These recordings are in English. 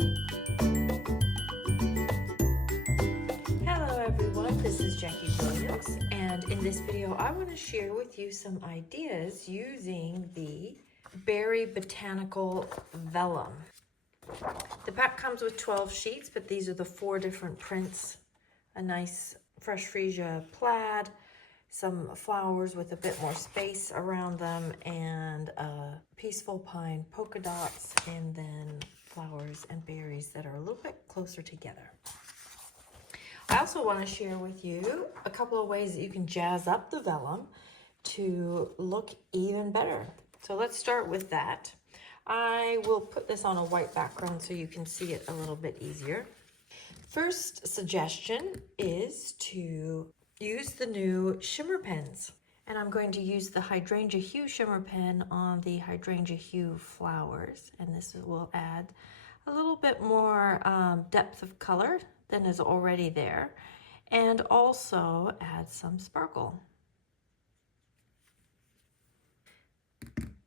Hello everyone, this is Jackie Williams, and in this video I want to share with you some ideas using the Botanical Vellum. The pack comes with 12 sheets, but these are the 4 different prints. A nice fresh freesia plaid, some flowers with a bit more space around them, and peaceful pine polka dots, and then flowers and berries that are a little bit closer together. I also want to share with you a couple of ways that you can jazz up the vellum to look even better. So let's start with that. I will put this on a white background so you can see it a little bit easier. First suggestion is to use the new Shimmer Pens. And I'm going to use the Hydrangea Hue Shimmer Pen on the Hydrangea Hue flowers. And this will add a little bit more depth of color than is already there, and also add some sparkle.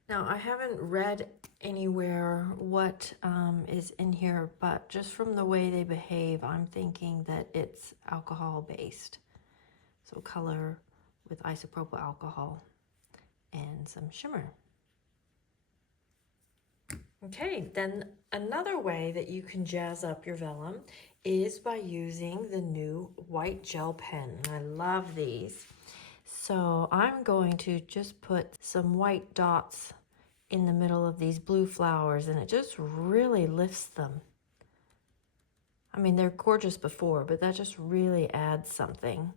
Now, I haven't read anywhere what is in here, but just from the way they behave, I'm thinking that it's alcohol based. So color with isopropyl alcohol and some shimmer. Okay, then another way that you can jazz up your vellum is by using the new white gel pen. I love these. So I'm going to just put some white dots in the middle of these blue flowers, and it just really lifts them. I mean, they're gorgeous before, but that just really adds something.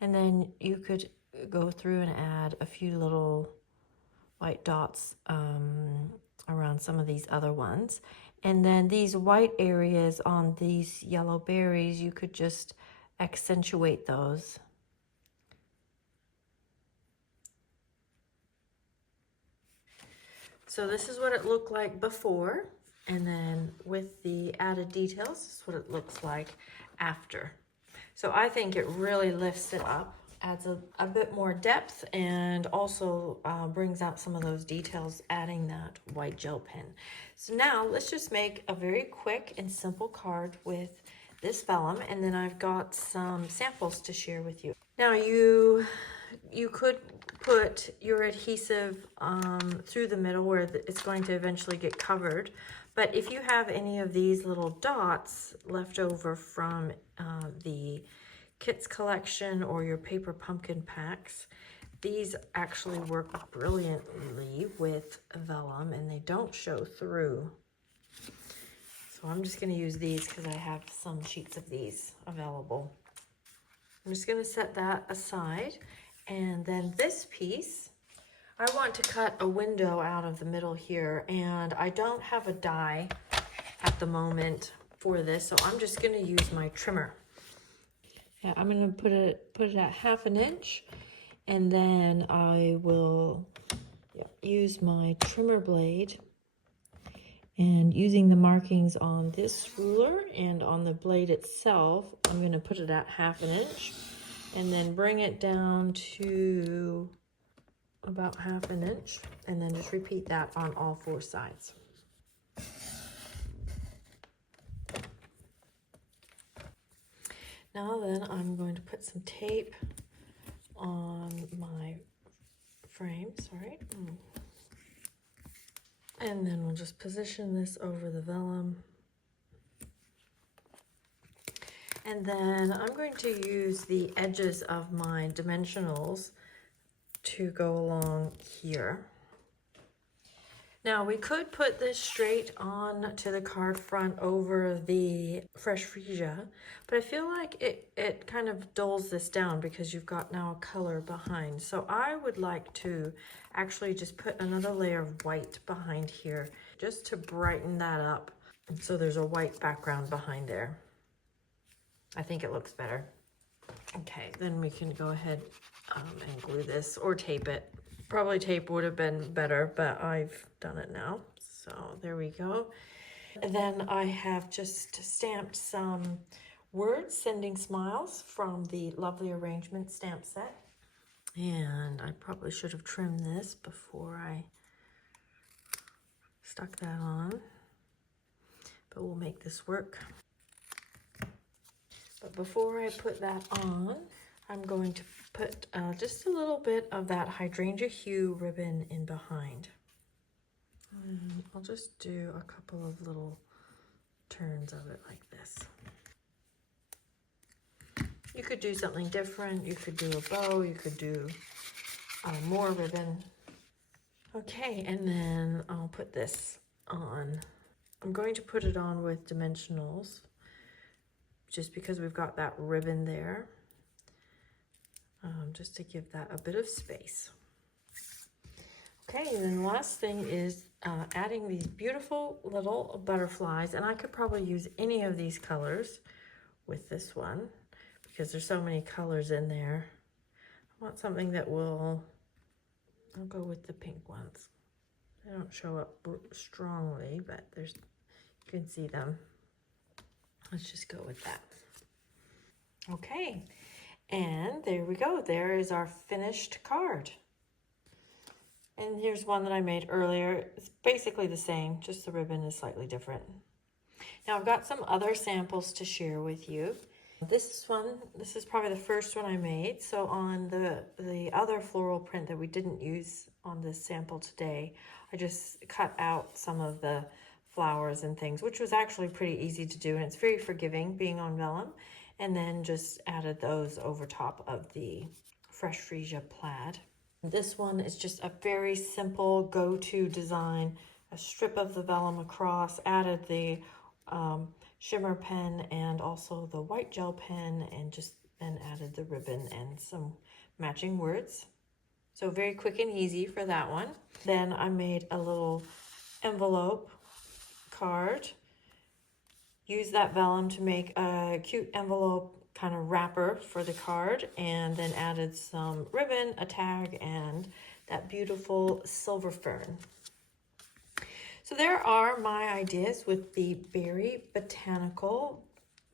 And then you could go through and add a few little white dots around some of these other ones. And then these white areas on these yellow berries, you could just accentuate those. So this is what it looked like before, and then with the added details, this is what it looks like after. So I think it really lifts it up, adds a bit more depth, and also brings out some of those details, adding that white gel pen. So now let's just make a very quick and simple card with this vellum, and then I've got some samples to share with you. Now you could put your adhesive through the middle where it's going to eventually get covered, but if you have any of these little dots left over from the kits collection or your paper pumpkin packs, these actually work brilliantly with vellum and they don't show through. So I'm just going to use these because I have some sheets of these available. I'm just going to set that aside, and then this piece, I want to cut a window out of the middle here, and I don't have a die at the moment for this, so I'm just going to use my trimmer. Yeah, I'm going to put it at 1/2 inch, and then I will use my trimmer blade, and using the markings on this ruler and on the blade itself, I'm going to put it at 1/2 inch, and then bring it down to about 1/2 inch, and then just repeat that on all 4 sides. Now then, I'm going to put some tape on my frame, and then we'll just position this over the vellum. And then I'm going to use the edges of my dimensionals to go along here. Now we could put this straight on to the card front over the fresh freesia, but I feel like it kind of dulls this down because you've got now a color behind. So I would like to actually just put another layer of white behind here just to brighten that up. And so there's a white background behind there. I think it looks better. Okay, then we can go ahead and glue this or tape it. Probably tape would have been better, but I've done it now. So there we go. And then I have just stamped some words, sending smiles, from the Lovely Arrangement stamp set. And I probably should have trimmed this before I stuck that on. but we'll make this work. But before I put that on, I'm going to put just a little bit of that hydrangea hue ribbon in behind. And I'll just do a couple of little turns of it like this. You could do something different. You could do a bow. You could do more ribbon. Okay, and then I'll put this on. I'm going to put it on with dimensionals just because we've got that ribbon there, just to give that a bit of space. Okay, and then the last thing is adding these beautiful little butterflies, and I could probably use any of these colors with this one because there's so many colors in there. I want something that will, I'll go with the pink ones. They don't show up strongly, but there's, you can see them. Let's just go with that. Okay, and there we go. There is our finished card. And here's one that I made earlier. It's basically the same, just the ribbon is slightly different. Now I've got some other samples to share with you. This is probably the first one I made. So on the other floral print that we didn't use on this sample today, I just cut out some of the flowers and things, which was actually pretty easy to do, and it's very forgiving being on vellum. And then just added those over top of the fresh freesia plaid. This one is just a very simple go-to design. A strip of the vellum across, added the shimmer pen and also the white gel pen, and just then added the ribbon and some matching words. So very quick and easy for that one. Then I made a little envelope card. Use that vellum to make a cute envelope kind of wrapper for the card, and then added some ribbon, a tag, and that beautiful silver fern. So there are my ideas with the Berry Botanical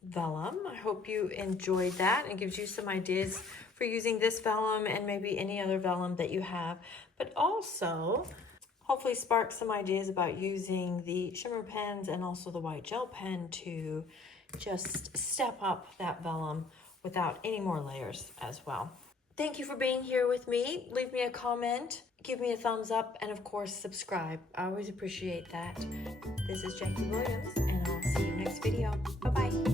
Vellum. I hope you enjoyed that and gives you some ideas for using this vellum and maybe any other vellum that you have, but also hopefully spark some ideas about using the shimmer pens and also the white gel pen to just step up that vellum without any more layers as well. Thank you for being here with me. Leave me a comment, give me a thumbs up, and of course subscribe. I always appreciate that. This is Jackie Williams, and I'll see you next video. Bye-bye.